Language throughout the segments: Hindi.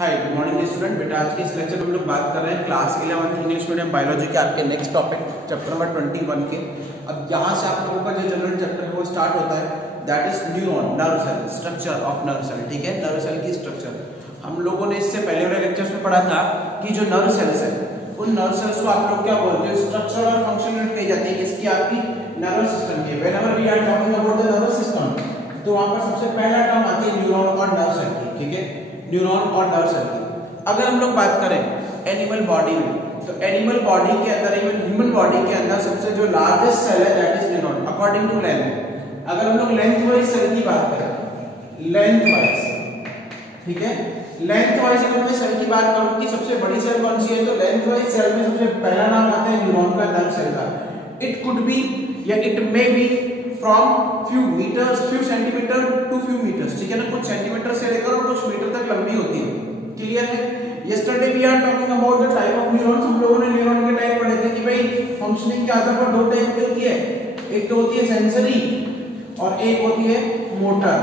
Hi good morning student. बेटा आज के इस लेक्चर में हम लोग बात कर रहे हैं क्लास 11 इंग्लिश मीडियम बायोलॉजी के आपके नेक्स्ट टॉपिक चैप्टर नंबर 21 के। अब यहाँ से आप लोगों का जो जनरल चैप्टर है वो स्टार्ट होता है, that is neuron, nerve cell, structure of nerve cell. ठीक है, नर्व सेल की स्ट्रक्चर हम लोगों ने इससे पहले वाले लेक्चर्स में पढ़ा था कि जो नर्व सेल्स है उन नर्व सेल्स को आप लोग क्या बोलते हैं, स्ट्रक्चर और फंक्शन यूनिट कही जाती है किसकी, आपकी नर्वस सिस्टम की। Whenever we are talking about the nervous system तो वहां पर सबसे पहला टर्म आती है न्यूरॉन और नर्व सेल की। ठीक है, न्यूरॉन और नर्व सेल की। अगर हम लोग बात करें एनिमल बॉडी में, तो एनिमल बॉडी के अंदर, इवन ह्यूमन बॉडी के अंदर सबसे जो लार्जेस्ट सेल है that is neuron according to length. अगर हम लोग लेंथ वाइज सेल की बात करें, लेंथ वाइज, ठीक है, लेंथ वाइज अगर मैं सेल की बात करूं कि सबसे बड़ी सेल कौन सी है, तो लेंथ वाइज सेल में सबसे पहला नाम आता है न्यूरॉन का, नर्व सेल का। इट कुड बी या it may be from few metres, few centimetre to few metres. ठीक है ना, कुछ सेंटीमीटर से लेकर और कुछ मीटर तक लंबी होती है। क्लियर है? Yesterday we are talking about the type of neurons. हम लोगों ने न्यूरॉन के टाइप पढ़े थे कि भाई फंक्शनिंग के आधार पर दो टाइप की होती है, एक तो होती है सेंसरी और एक होती है मोटर।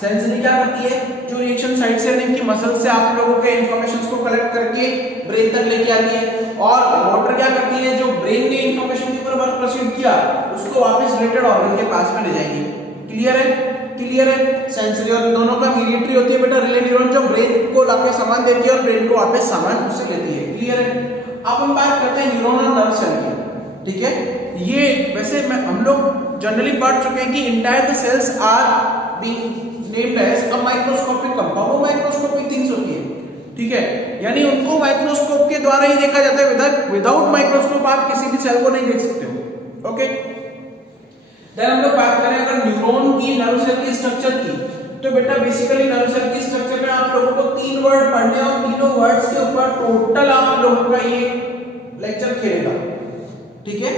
सेंसरी क्या करती है, जो रिएक्शन साइट से यानी कि मसल से आप लोगों के इंफॉर्मेशंस को कलेक्ट करके ब्रेन तक लेके आती है, और मोटर क्या करती है, जो ब्रेन ने इंफॉर्मेशन के ऊपर वर्क प्रोसीड किया उसको वापस रिलेटेड ऑर्गन के पास में ले जाएगी। क्लियर है? क्लियर है? सेंसरी और दोनों का मीडिएटरी होती है बेटा रिले न्यूरॉन, जो ब्रेन को लाके सामान देती है और ब्रेन को वापस सामान उससे लेती है। क्लियर है? अब हम बात करते हैं न्यूरॉन और नर्व सेल की। ठीक है, ये वैसे हम लोग जनरली पढ़ चुके हैं कि entire the cells are being named as a microscopic compound. वो माइक्रोस्कोपिक थिंग्स होती है, ठीक है, यानी उनको माइक्रोस्कोप के द्वारा ही देखा जाता है। विदाउट माइक्रोस्कोप आप किसी भी सेल को नहीं देख सकते हो। ओके, हम लोग बात करें अगर न्यूरॉन की, नर्व सेल की स्ट्रक्चर की, तो बेटा बेसिकली नर्व सेल की स्ट्रक्चर में आप लोगों को 3 वर्ड पढ़ने और तीनों वर्ड्स के ऊपर टोटल आप लोगों का ये लेक्चर खेलेगा। ठीक है,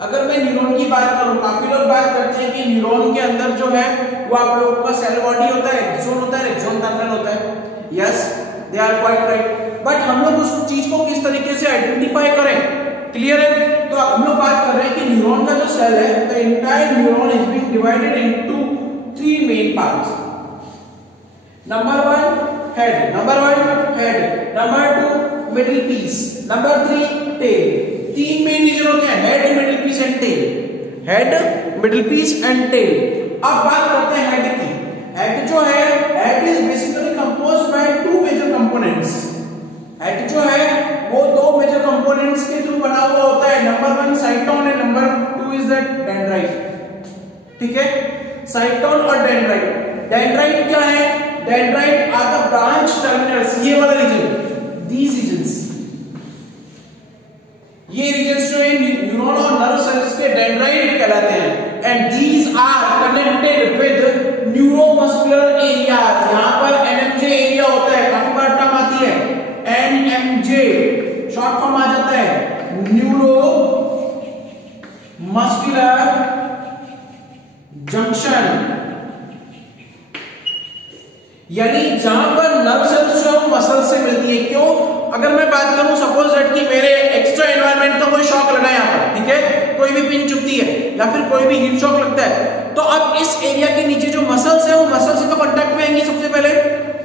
अगर मैं न्यूरॉन की बात करूं, काफी लोग बात करते हैं कि न्यूरॉन के अंदर जो है वो आप लोगों का सेल बॉडी होता है, एक्सोन होता है, एक्सोन टर्मिनल होता है। Yes, they are quite right, but हम लोग उस चीज को किस तरीके से आइडेंटिफाई करें। क्लियर है? तो हम लोग बात कर रहे हैं कि न्यूरॉन का जो सेल है, the entire neuron is being divided into 3 main parts. Number 1 head, number 2 middle piece, number 3 tail. 3 main region होते हैं, head, middle piece and tail. Head, middle piece and tail. अब बात करते हैं हेड की। हेड जो है, head is basically composed by 2 major components. Head जो है वो 2 मेजर कंपोनेंट्स के थ्रू बना हुआ होता है। Number 1 cyton and number 2 is the dendrite. ठीक है, साइटोन और डेंड्राइट। डेंड्राइट क्या है? Dendrite are the branch terminals, ये वाला रीजन, दीज रीजन्स, ये रीजन्स जो है न्यूरॉन और नर्व सेल्स के डेंड्राइट कहलाते हैं। And these are connected with neuromuscular areas. यहां पर एनएमजे एरिया होता है, काफी बार टर्म आती है एनएमजे, शॉर्ट फॉर्म आ जाता है न्यूरो मस्कुलर जंक्शन, यानी जहां पर नर्व सेल्स जो मसल से मिलती है। क्यों? अगर मैं बात करूं सपोज दैट कि मेरे एक्स्ट्रा एनवायरनमेंट का कोई शॉक लगा यहां पर, ठीक है, कोई भी पिन चुभती है या फिर कोई भी हीट शॉक लगता है, तो अब इस एरिया के नीचे जो मसल्स है वो मसल से तो कांटेक्ट में आएंगी सबसे पहले।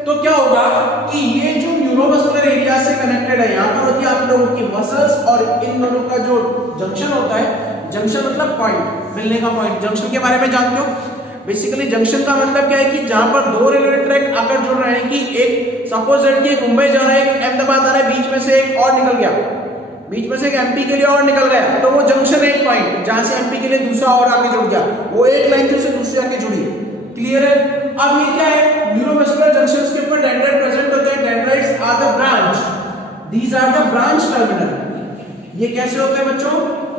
तो क्या होगा कि ये जो न्यूरोमस्कुलर एरिया से कनेक्टेड है, यहां पर होती है आप लोगों की मसल्स, और इन दोनों का जो जंक्शन होता है, जंक्शन मतलब पॉइंट, मिलने का पॉइंट। जंक्शन के बारे में जानते हो? बेसिकली जंक्शन का मतलब क्या है कि जहां पर 2 रेलवे ट्रैक आकर जुड़ रहे हैं, कि एक सपोज दैट कि मुंबई जा रहा है, एक अहमदाबाद आ रहा है, बीच में से एक और निकल गया, बीच में से एक एमपी के लिए और निकल गया, तो वो जंक्शन है, एक पॉइंट जहां से एमपी के लिए दूसरा और आके जुड़ गया, वो एक लाइन से दूसरी आके जुड़ी। क्लियर है? अब ये क्या है, न्यूरोमस्कुलर जंक्शंस के ऊपर डेंड्राइट प्रेजेंट होते हैं। Dendrites are the branch, these are the branch terminal. ये कैसे होते हैं बच्चों?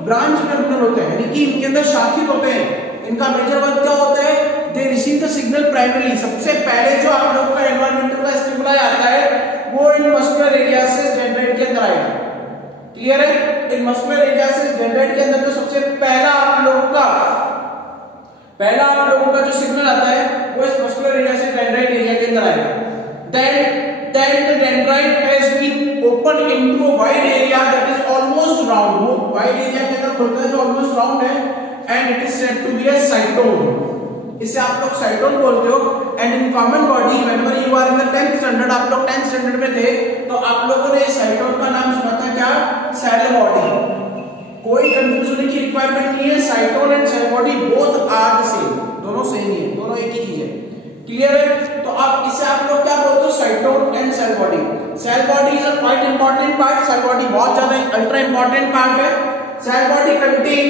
ब्रांच टर्मिनल होते हैं, यानी कि इनके अंदर शाखित होते हैं। इनका मेजर वर्क क्या होता है? They receive the signal primarily. सबसे पहले जो आप लोगों का एनवायरमेंटल का स्टिमुलाई आता है वो इन मस्कुलर एरिया से डेंड्राइट के अंदर आएगा। क्लियर है? इन मस्कुलर एरिया से डेंड्राइट के अंदर जो सबसे पहला आप लोगों का जो सिग्नल आता है वो इस मस्कुलर एरिया से डेंड्राइट एरिया के अंदर आएगा। then the dendrite has been opened into a wide area that is almost round. वो wide area के अंदर खुलता है जो almost round है, and it is said to be a cytone. इसे आप लोग साइटोन बोलते हो। And in common body whenever you are in the 10th standard, आप लोग 10th स्टैंडर्ड में थे तो आप लोगों ने साइटोन का नाम सुना था क्या? Cell body. कोई कंफ्यूज होने की रिक्वायरमेंट नहीं है, cyton and cell body both are the same, दोनों सेम ही है, दोनों एक ही चीज है। क्लियर है? तो अब इसे आप लोग क्या बोलते हो? Cyton and cell body. Cell body is a quite important part, cell body बहुत ज्यादा अल्ट्रा इंपॉर्टेंट पार्ट है। Cell body contain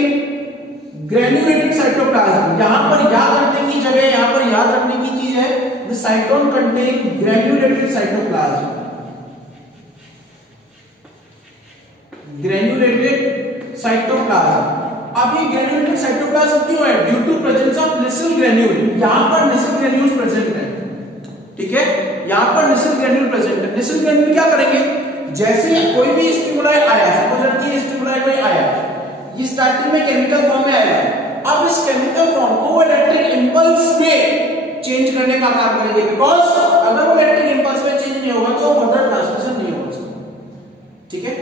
granulated cytoplasm. यहां पर याद रखने की जगह, यहां पर याद रखने की चीज है, the cyton contain granulated cytoplasm. Granulated cytoplasm. अब ये ग्रेन्युलेटेड साइटोप्लाज्म क्यों है? Due to presence of Nissl granule. यहां पर निसल ग्रेन्यूल्स प्रेजेंट है, ठीक है, यहां पर निसल ग्रेन्यूल प्रेजेंट है। निसल ग्रेन्यूल क्या करेंगे? जैसे कोई भी स्टिमुलाई आया, सपोज कि स्टिमुलाई कोई आया, ये स्टार्टिंग में केमिकल फॉर्म में आया, अब इस केमिकल फॉर्म को वो इलेक्ट्रिक इंपल्स में चेंज करने का काम करेंगे, बिकॉज अगर वो इलेक्ट्रिक इंपल्स में चेंज नहीं होगा तो फर्दर ट्रांसमिशन नहीं होगा। ठीक है,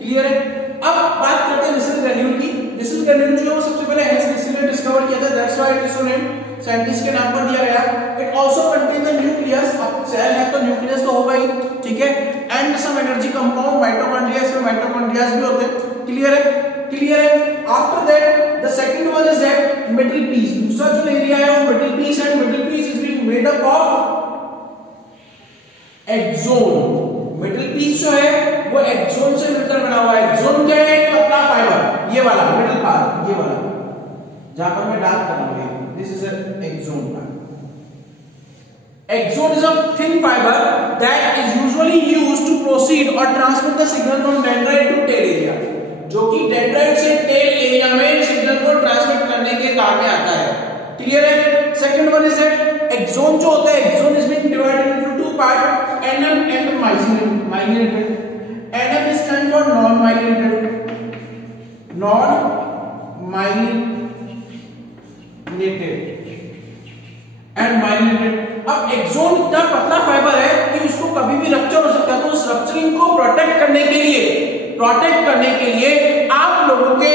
क्लियर है? अब बात करते हैं निसल ग्रेन्यूल की। निसल ग्रेन्यूल जो है वो सबसे पहले हेंस निसल ने डिस्कवर किया था, that's why it is so named, scientist के नाम पर दिया गया। It also contain the nucleus, अब सेल है तो न्यूक्लियस तो होगा ही, ठीक है, and some energy compound mitochondria, इसमें माइटोकॉन्ड्रियाज भी होते हैं। क्लियर है? क्लियर है? After that the second one is that middle piece. दूसरा जो एरिया है वो middle piece, and middle piece is being made up of axon. Middle piece जो है वो एक्सोन से मिलकर बना हुआ है। एक्सोन क्या है? पतला फाइबर, ये वाला मिडिल पार्ट, ये वाला जहां पर मैं डार्क कर रहा हूं, this is an axon part. Axon is a thin fiber that is usually used to proceed or transmit the signal from dendrite to tail area, जो कि डेंड्राइट से टेल एरिया में सिग्नल को ट्रांसमिट करने के काम में आता है। क्लियर है? Second one is that axon जो होता है, axon is being divided into two part, NM and myelinated. NM is stand for non myelinated, non myelinated and myelinated. अब एक्सोन इतना पतला फाइबर है कि उसको कभी भी रप्चर हो सकता है, तो उस रप्चरिंग को प्रोटेक्ट करने के लिए आप लोगों के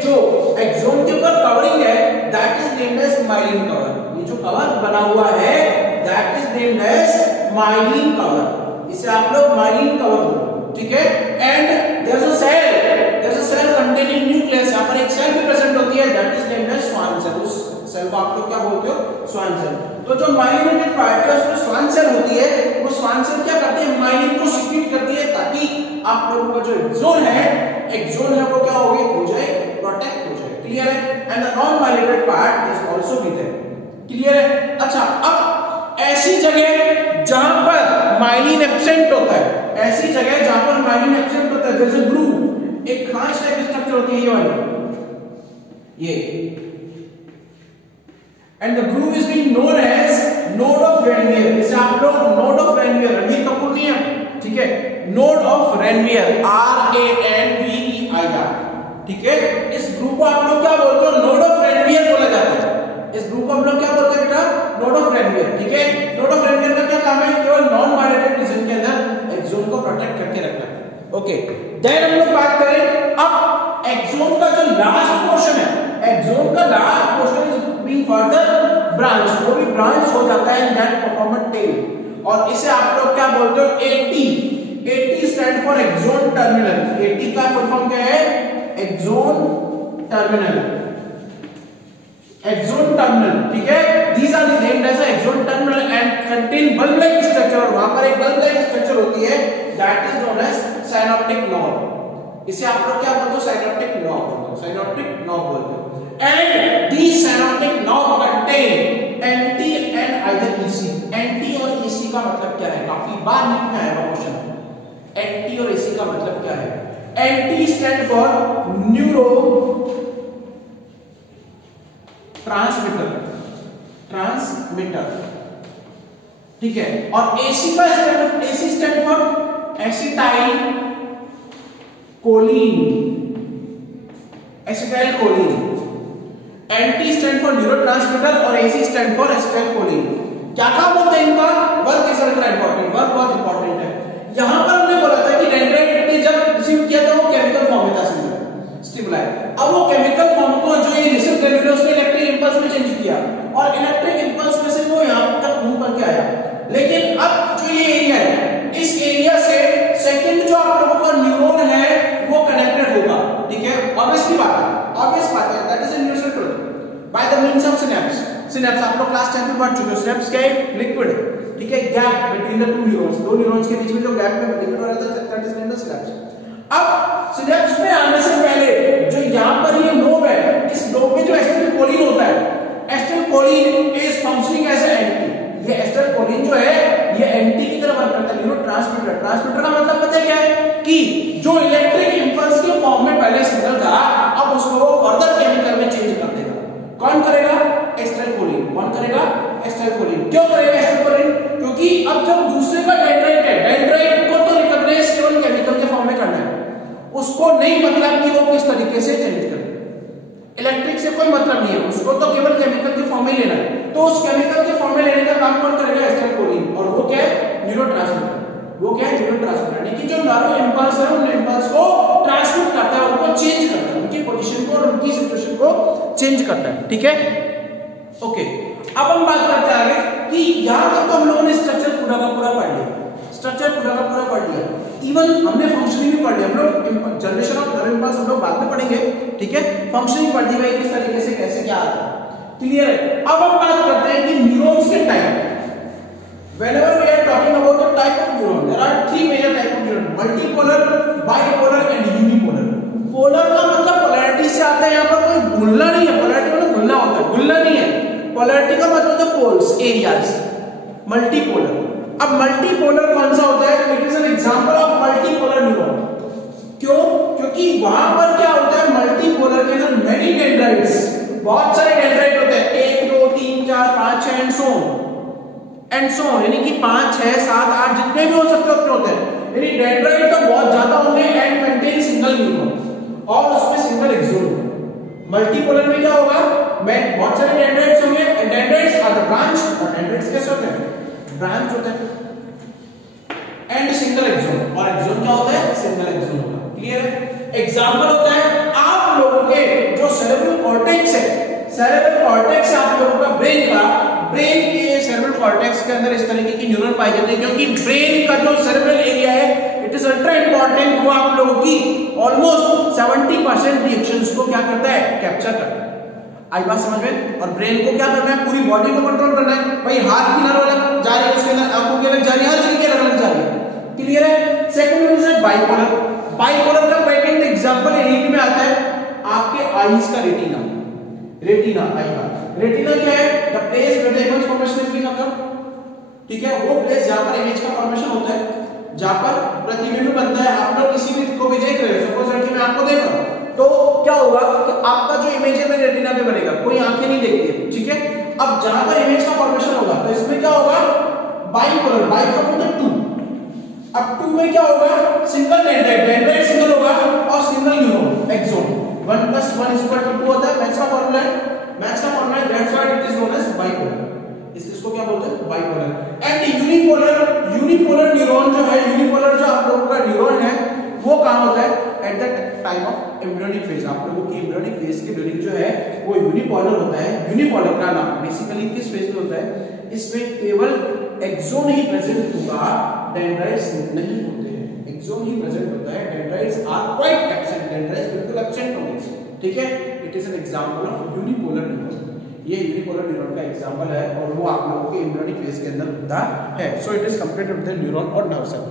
जो एक्सोन के ऊपर कवरिंग है that is named as myelin cover. ये जो कवर बना हुआ है that is named as myelin cover, इसे आप लोग माइलिन कवर बोलते, ठीक है। And there is a cell containing nucleus, यहां पर एक सेल भी प्रेजेंट होती है that is named as Schwann cell. उस सेल को आप लोग क्या बोलते हो? Schwann cell. तो जो माइलिनेटेड पार्ट है उसमें स्वान सेल होती है, वो स्वान सेल क्या करते हैं? माइलिन को सीक्रेट करती है ताकि आप लोगों का जो एक्सोन है वो क्या हो जाए? प्रोटेक्ट हो जाए। क्लियर है? And the non myelinated part is also be there. Clear है? अच्छा, अब ऐसी जगह जहां पर माइलिन एब्सेंट होता है, ऐसी जगह जहां पर माइलिन एब्सेंट होता है, जैसे ग्रूव, एक खांच टाइप स्ट्रक्चर होती है ये वाली, ये, and the groove is being known as node of Ranvier। इसे आप लोग node of Ranvier, Ranveer Kapoor नहीं है, ठीक है, node of Ranvier, RANVEIR, ठीक है। इस ग्रुप को आप लोग क्या बोलते हो? node of Ranvier बोला जाता है। इस ग्रुप को हम लोग क्या बोलते हैं बेटा? node of Ranvier, ठीक है। node of Ranvier का क्या काम है? केवल नॉन माइलिनेटेड रीजन के अंदर एक्सोन को प्रोटेक्ट करके रखना। ओके, देन हम लोग बात करें अब एक्सोन का जो लास्ट पोर्शन है, एक्सोन का last portion is being further branch, वो भी ब्रांच हो जाता है इन दैट परफॉर्मर टेल, और इसे आप लोग क्या बोलते हो? AT। AT stand for axon terminal. AT का फुल फॉर्म क्या है? एक्सोन टर्मिनल, एक्सोन टर्मिनल, ठीक है। These are named as axon terminal and contain bulb like structure, और वहां पर एक बल्ब लाइक स्ट्रक्चर होती है that is known as synaptic knob. इसे आप लोग क्या बोलते हो? सिनैप्टिक नॉब बोलते हो, सिनैप्टिक नॉब बोलते हो। And these synaptic knob contain NT and either EC। NT और EC का मतलब क्या है? काफी बार नीट में आएगा क्वेश्चन। NT और EC का मतलब क्या है? NT stand for neuro transmitter, ठीक है, और AC का stand for acetyl choline. Anti stand for neurotransmitter और एसी स्टैंड फॉर एसिटाइलकोलिन। क्या काम होता है इनका? Work is ultra important, work बहुत इंपॉर्टेंट है। यहां पर हमने बोला था कि डेंड्राइट ने जब रिसीव किया था वो केमिकल फॉर्म में था, स्टिमुलाई। अब वो केमिकल फॉर्म को जो ये रिसेप्ट ग्रेन्यूल है उसने इलेक्ट्रिक इंपल्स में चेंज किया और इलेक्ट्रिक इंपल्स में से वो यहाँ तक मूव करके आया। लेकिन अब जो ये एरिया है, इस एरिया से सेकंड जो आप लोगों का न्यूरॉन है वो कनेक्टेड होगा, ठीक है। ऑब्वियस बात है, that is a neural product by the means of synapse. Synapse आप लोग क्लास 10 में पढ़ चुके हो। सिनेप्स क्या है? लिक्विड, ठीक है, gap between the two neurons, दो न्यूरॉन्स के बीच में जो गैप में लिक्विड हो रहा है दैट इज नेम्ड सिनेप्स। अब सिनेप्स में आने से पहले जो यहाँ पर ये लोब है, इस लोब में जो एसिटिलकोलिन होता है, acetylcholine is functioning as an anti. ये एसिटिलकोलिन जो है ये एंटी की तरह वर्क करता है, न्यूरोट्रांसमीटर। ट्रांसमीटर का मतलब पता है क्या है कि जो इलेक्ट्रिक इंपल्स के फॉर्म में पहले सिग्नल था अब उसको वो फर्दर केमिकल में चेंज कर देगा। कौन करेगा? एसिटिलकोलिन। कौन करेगा? एसिटिलकोलिन। क्यों करेगा एसिटिलकोलिन? क्योंकि अब जब दूसरे का डेंड्राइट है, डेंड्राइट को तो रिकॉग्नाइज केवल केमिकल के फॉर्म में करना है, उसको नहीं मतलब कि वो किस तरीके से चेंज करे। इलेक्ट्रिक से कोई मतलब नहीं है, उसको तो केवल केमिकल के फॉर्म में लेना है। तो उस केमिकल के फॉर्म में लेने का काम कौन करेगा? एसिटिलकोलिन। और वो क्या है? न्यूरोट्रांसमीटर। वो क्या है? न्यूरोट्रांसमीटर, यानी कि जो नर्व इंपल्स है उन इंपल्स को ट्रांसमिट करता है, उनको चेंज करता है, उनकी पोजीशन को और उनकी सिचुएशन को चेंज करता है, ठीक है। ओके, अब हम बात करते हैं आगे कि यहां तक तो हम लोगों ने स्ट्रक्चर पूरा का पूरा पढ़ लिया, पढ़ लिया। इवन हमने फंक्शनिंग भी पढ़ लिया। हम लोग जनरेशन ऑफ नर्व इंपल्स हम लोग बाद में पढ़ेंगे, ठीक है। फंक्शनिंग पढ़ ली भाई, किस तरीके से कैसे क्या आता है, क्लियर है। अब हम बात करते हैं कि न्यूरॉन्स के type. Whenever we are talking about the type of neuron, there are three major type of neuron: multipolar, bipolar and unipolar. Polar का मतलब पोलैरिटी से आता है, यहाँ पर कोई भूलना नहीं है। पोलैरिटी मतलब भूलना होता है, भूलना नहीं है। पोलैरिटी का मतलब होता है पोल्स, एरियाज। मल्टीपोलर, अब मल्टीपोलर कौन सा होता है? It is an example of multipolar neuron. क्यों? क्योंकि वहां पर क्या होता है, मल्टीपोलर के अंदर मेनी डेंड्राइट्स, बहुत सारे डेंड्राइट होते हैं, 1 2 3 4 5 6 एंड सो ऑन, यानी कि 5 6 7 8 जितने भी हो सकते उतने होते हैं। यानी डेंड्राइट तो बहुत ज्यादा होंगे एंड कंटेन सिंगल न्यूरॉन और उसमें सिंगल एक्सोन। मल्टीपोलर में क्या होगा? मैं बहुत सारे डेंड्राइट्स होंगे, डेंड्राइट्स आर द ब्रांच, और डेंड्राइट्स कैसे होते हैं? ब्रांच होते हैं, एंड सिंगल एक्सोन, और एक्सोन क्या होता है? सिंगल एक्सोन होता है, क्लियर है। एग्जांपल होता है आप लोगों के जो सेरेब्रल कॉर्टेक्स है, सेरेब्रल कॉर्टेक्स आप लोगों का ब्रेन का, ब्रेन के सेरेब्रल कॉर्टेक्स के अंदर इस तरीके की न्यूरॉन पाई जाती है, क्योंकि ब्रेन का जो सेरेब्रल एरिया है इट इज अल्ट्रा इंपॉर्टेंट। वो आप लोगों की ऑलमोस्ट 70% रिएक्शंस को क्या करता है? कैप्चर करता है। आई बात समझ में? और ब्रेन को क्या करना है? पूरी बॉडी को कंट्रोल करना है। भाई हाथ की नर्व अलग जा रही है, उसके अंदर आंखों की अलग जा रही है, हर तरीके अलग जा रही है, क्लियर है। Second one is bipolar. Bipolar का पेटेंट एग्जांपल यही में आता है आपके आईज का रेटिना। रेटिना, आई का रेटिना क्या है? The place where the image formation is being occur, ठीक है। वो प्लेस जहां पर इमेज का फॉर्मेशन होता है, जहां पर प्रतिबिंब बनता है। आप लोग किसी भी को भी देख रहे हो, सपोज दैट कि मैं आपको देख रहा हूं, तो क्या होगा कि आपका जो इमेज है मेरे रेटिना पे बनेगा, कोई आंखें नहीं देखती है, ठीक है। अब जहां पर इमेज का फॉर्मेशन होगा तो इसमें क्या होगा? बाइपोलर, बाइ का मतलब 2। अब 2 में क्या होगा? सिंगल डेंड्राइट, डेंड्राइट सिंगल होगा और सिंगल न्यूरॉन, एक्सोन। 1 + 1 = 2 होता है। मैथ्स का फार्मूला है, that's why it is known as bipolar. इसको क्या बोलते हैं? Bipolar. And unipolar, unipolar neuron जो है, यूनिपोलर जो आप लोगों का न्यूरॉन है वो कहां होता है? At the time of embryonic phase. आप लोगों की एम्ब्रियोनिक फेज के ड्यूरिंग जो है वो यूनिपोलर होता है। यूनिपोलर का नाम बेसिकली किस फेज में होता है? इसमें केवल एक्सोन ही प्रेजेंट होगा, डेंड्राइट्स नहीं होते हैं। एक्सोन ही प्रेजेंट होता है, dendrites are quite absent, dendrites बिल्कुल एब्सेंट होंगे, ठीक है। It is an example of unipolar neuron. ये यूनिपोलर न्यूरॉन का एग्जांपल है और वो आप लोगों के एम्ब्रियोनिक फेज के अंदर होता है। So it is completed with the neuron और नर्व सेल।